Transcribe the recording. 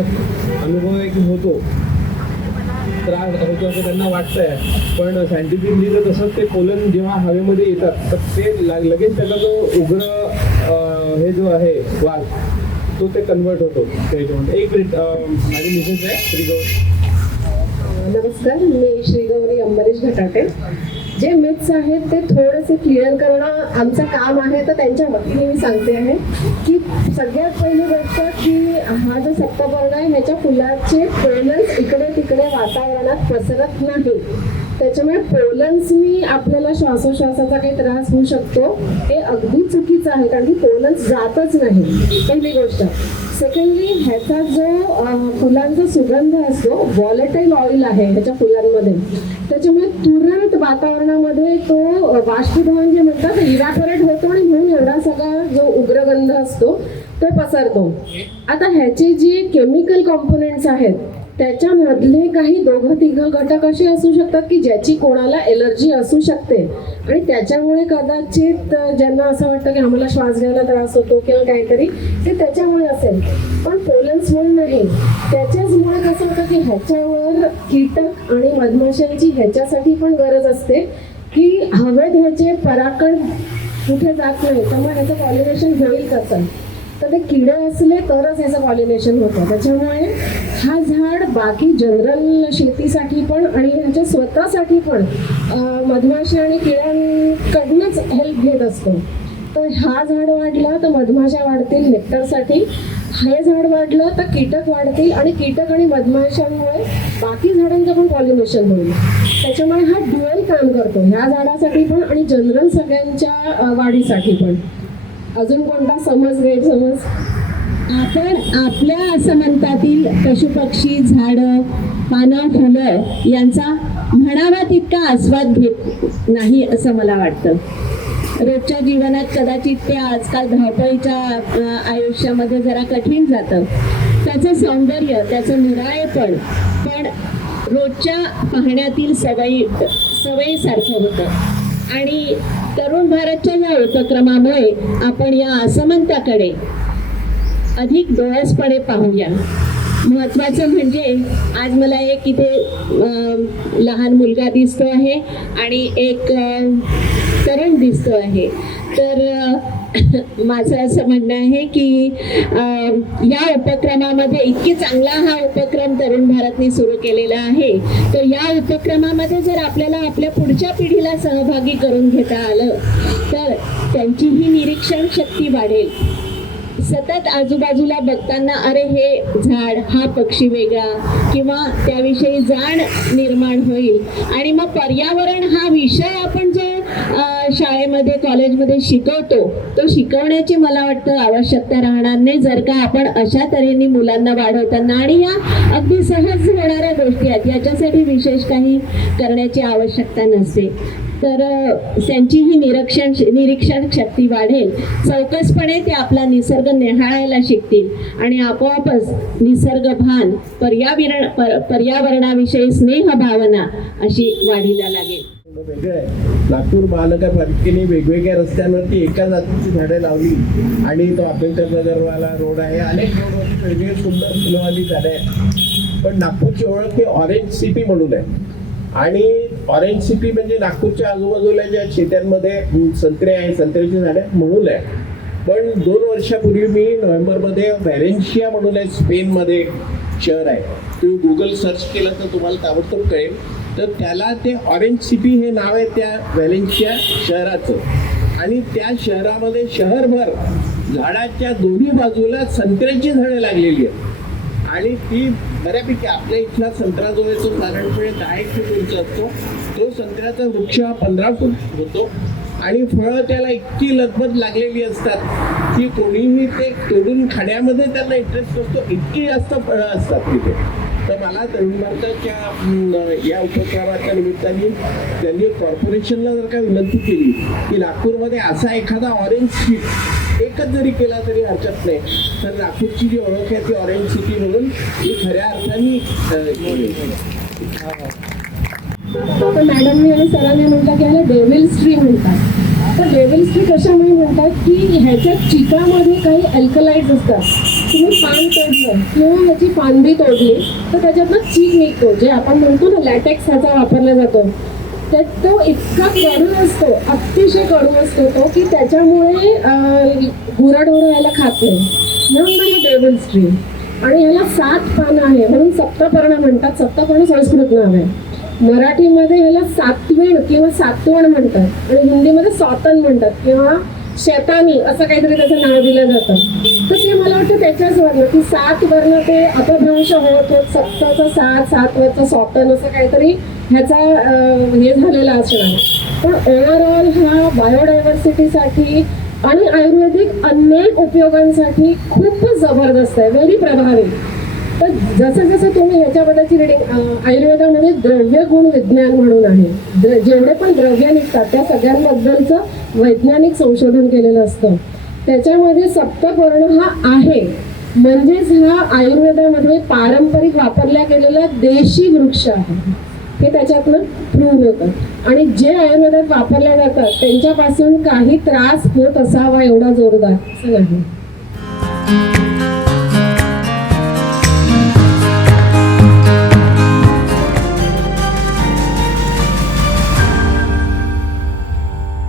अनुभव आहे की होतो, त्रास होतो असं त्यांना वाटतंय. पण सायंटिफिकली तर तसंच ते पोलन जेव्हा हवेमध्ये येतात तर ते लगेच त्याचा जो उग्र हे जो आहे वास तो ते कन्वर्ट होतो त्याच्यामध्ये. एक मिनिट, माझी मिसेस आहे श्रीगौरी. नमस्कार, मी श्रीगौरी अंबरीश घटाटे. जे मिथ्स आहेत ते थोडेसे क्लिअर करणं आमचं काम आहे, तर त्यांच्या वतीने मी सांगते आहे की सगळ्यात पहिली गोष्ट की हा जो सप्तपर्ण आहे ह्याच्या फुलाचे पोलन्स इकडे तिकडे वातावरणात पसरत नाही. त्याच्यामुळे पोलन्सनी आपल्याला श्वासोश्वासाचा काही त्रास होऊ शकतो, हे अगदी चुकीचं आहे, कारण की पोलन्स जातच नाही, पहिली गोष्ट. सेकंडली, ह्याचा जो फुलांचा सुगंध असतो, व्हॉलेटाईल ऑइल आहे ह्याच्या फुलांमध्ये, त्याच्यामुळे तुरंत वातावरणामध्ये तो बाष्पीभवन जे म्हणतात इव्हॅपोरेट होतो आणि म्हणून एवढा सगळा जो उग्रगंध असतो तो पसरतो. आता ह्याचे जे केमिकल कॉम्पोनेंट्स आहेत त्याच्यामधले काही 2-3 घटक असे असू शकतात की ज्याची कोणाला एलर्जी असू शकते आणि त्याच्यामुळे कदाचित ज्यांना असं वाटतं की आम्हाला श्वास घ्यायला त्रास होतो किंवा काहीतरी, ते त्याच्यामुळे असेल, पण पोलन्समुळे नाही. त्याच्याचमुळे कसं होतं की ह्याच्यावर कीटक आणि मधमाशांची ह्याच्यासाठी पण गरज असते की हवेत ह्याचे परागकण कुठे जात नाही, त्यामुळे ह्याचं पॉलिनेशन होईल कसं, तर ते किडे असले तरच ह्याचं पॉलिनेशन होतं. त्याच्यामुळे हा झाड बाकी जनरल शेतीसाठी पण आणि ह्याच्या स्वतःसाठी पण मधमाशा आणि किड्यांकडूनच हेल्प घेत असतो. तर हा झाड वाढला तर मधमाशा वाढतील नेक्टरसाठी, हे झाड वाढलं तर कीटक वाढतील आणि कीटक आणि मधमाशांमुळे बाकी झाडांचं पण पॉलिनेशन होईल. त्याच्यामुळे हा ड्युअल काम करतो, ह्या झाडासाठी पण आणि जनरल सगळ्यांच्या वाढीसाठी पण. अजून कोणता गैरसमज? आपण आपल्या आसमंतातील पशुपक्षी, झाडं, पानं, फुलं यांचा म्हणावा तितका आस्वाद घेत नाही असं मला वाटतं. रोजच्या जीवनात कदाचित ते आजकाल धावपळीच्या आयुष्यामध्ये जरा कठीण जातं. त्याचं सौंदर्य, त्याचं निराळेपण पण रोजच्या पाहण्यातील सवयीसारखं होतं. आणि तरुण भारतच्या या उपक्रमामुळे आपण या आसमंताकडे अधिक डोळसपणे पाहूया. महत्त्वाचं म्हणजे आज मला एक इथे लहान मुलगा दिसतो आहे आणि एक तरुण दिसतो आहे. तर माझं असं म्हणणं आहे की या उपक्रमामध्ये इतकी चांगला हा उपक्रम तरुण भारतने सुरू केलेला आहे, तर या उपक्रमामध्ये जर आपल्याला आपल्या पुढच्या पिढीला सहभागी करून घेता आलं तर त्यांचीही निरीक्षण शक्ती वाढेल. सतत आजूबाजूला बघताना अरे हे झाड, हा पक्षी वेगळा किंवा त्याविषयी जाण निर्माण होईल. आणि मग पर्यावरण हा विषय आपण जो शाळेमध्ये कॉलेजमध्ये शिकवतो तो शिकवण्याची मला वाटतं आवश्यकता राहणार नाही जर का आपण अशा तऱ्हेने मुलांना वाढवताना, आणि या अगदी सहज होणाऱ्या गोष्टी आहेत, याच्यासाठी विशेष काही करण्याची आवश्यकता नसते. तर त्यांचीही निरीक्षण शक्ती वाढेल. चौकसपणे ते आपला निसर्ग निहाळायला शिकतील आणि आपोआपच निसर्ग भान, पर्यावरणाविषयी स्नेह भावना अशी वाढीला लागेल. वेगळं आहे. नागपूर महानगरपालिकेने वेगवेगळ्या रस्त्यांवरती एका जातीची झाडं लावली आणि तो आंबेडकर नगरवाला रोड आहे, अनेक रोडवरती वेगवेगळी सुंदर फुलवाली झाडं आहेत. पण नागपूरची ओळख ही ऑरेंज सिटी म्हणून आहे. आणि ऑरेंज सिटी म्हणजे नागपूरच्या आजूबाजूला ज्या शेत्यांमध्ये संत्रे आहे, संत्र्याची झाडे म्हणून आहे. पण 2 वर्षापूर्वी मी नोव्हेंबरमध्ये व्हॅलेन्शिया म्हणून आहे, स्पेनमध्ये शहर आहे, तुम्ही गुगल सर्च केलं तर तुम्हाला ताबडतोब कळेल. तर त्याला ते ऑरेंज सिटी हे नाव आहे त्या व्हॅलेन्शिया शहराचं. आणि त्या शहरामध्ये शहरभर झाडाच्या दोन्ही बाजूला संत्र्याची झाडं लागलेली आहेत. आणि ती बऱ्यापैकी आपल्या इथला संत्रा जो आहे तो साधारणपणे 10 फूट उंच असतो. तो संत्र्याचा वृक्ष हा 15 फूट होतो आणि फळं त्याला इतकी लगबग लागलेली असतात की कोणीही ते तोडून खाण्यामध्ये त्यांना इंटरेस्ट नसतो, इतकी जास्त फळं असतात तिथे. तर मला तरुण भारताच्या या उपक्रमाच्या निमित्ताने त्यांनी कॉर्पोरेशनला जर का विनंती केली की नागपूरमध्ये असा एखादा ऑरेंज स्ट्रीट एकच जरी केला तरी हरकत नाही, तर नागपूरची जी ओळख आहे ती ऑरेंज सिटी म्हणून ही खऱ्या अर्थाने आता मॅडमने आणि सरांनी म्हटलं की ह्याला डेव्हिल्स ट्री म्हणतात. तर डेव्हिल्स ट्री कशामुळे म्हणतात की ह्याच्या चिकामध्ये काही अल्कलाइड्स असतात तुम्ही पान तोडलं किंवा ह्याची फांदी तोडली तर त्याच्यातनं चीक निघतो, जे आपण म्हणतो ना लॅटेक्स ह्याचा वापरला जातो. तर तो इतका कडू असतो, अतिशय कडू असतो तो, की त्याच्यामुळे गुराढोरं याला खात नाही. म्हणून मग हे डेव्हिल्स ट्री. आणि ह्याला 7 पानं आहे म्हणून सप्तपर्ण म्हणतात. सप्तपर्ण संस्कृत नाव आहे. मराठीमध्ये ह्याला सातवीण किंवा सातवण म्हणतात आणि हिंदीमध्ये सौतन म्हणतात किंवा शैतानी असं काहीतरी त्याचं नाव दिलं जातं. तर ते मला वाटतं त्याच्याच वर्ण की 7 वर्ण ते अपभ्रंश होत होत सप्तचं 7, 7 वरचं सौतन असं काहीतरी ह्याचा हे झालेला असणार. पण ओव्हरऑल ह्या बायोडायव्हर्सिटीसाठी आणि आयुर्वेदिक अनेक उपयोगांसाठी खूपच जबरदस्त आहे, व्हेरी प्रभावी. तर जसं जसं तुम्ही ह्याच्याबद्दलची रिडिंग, आयुर्वेदामध्ये द्रव्य गुण विज्ञान म्हणून आहे. जेवढे पण द्रव्य निघतात त्या सगळ्यांबद्दलचं वैज्ञानिक संशोधन केलेलं असतं. त्याच्यामध्ये सप्तपर्ण हा आहे, म्हणजेच हा आयुर्वेदामध्ये पारंपरिक वापरल्या गेलेला देशी वृक्ष आहे, हे त्याच्यातनं प्रूव्ह होतं. आणि जे आयुर्वेदात वापरल्या जातात त्यांच्यापासून काही त्रास होत असावा एवढा जोरदार असं नाही.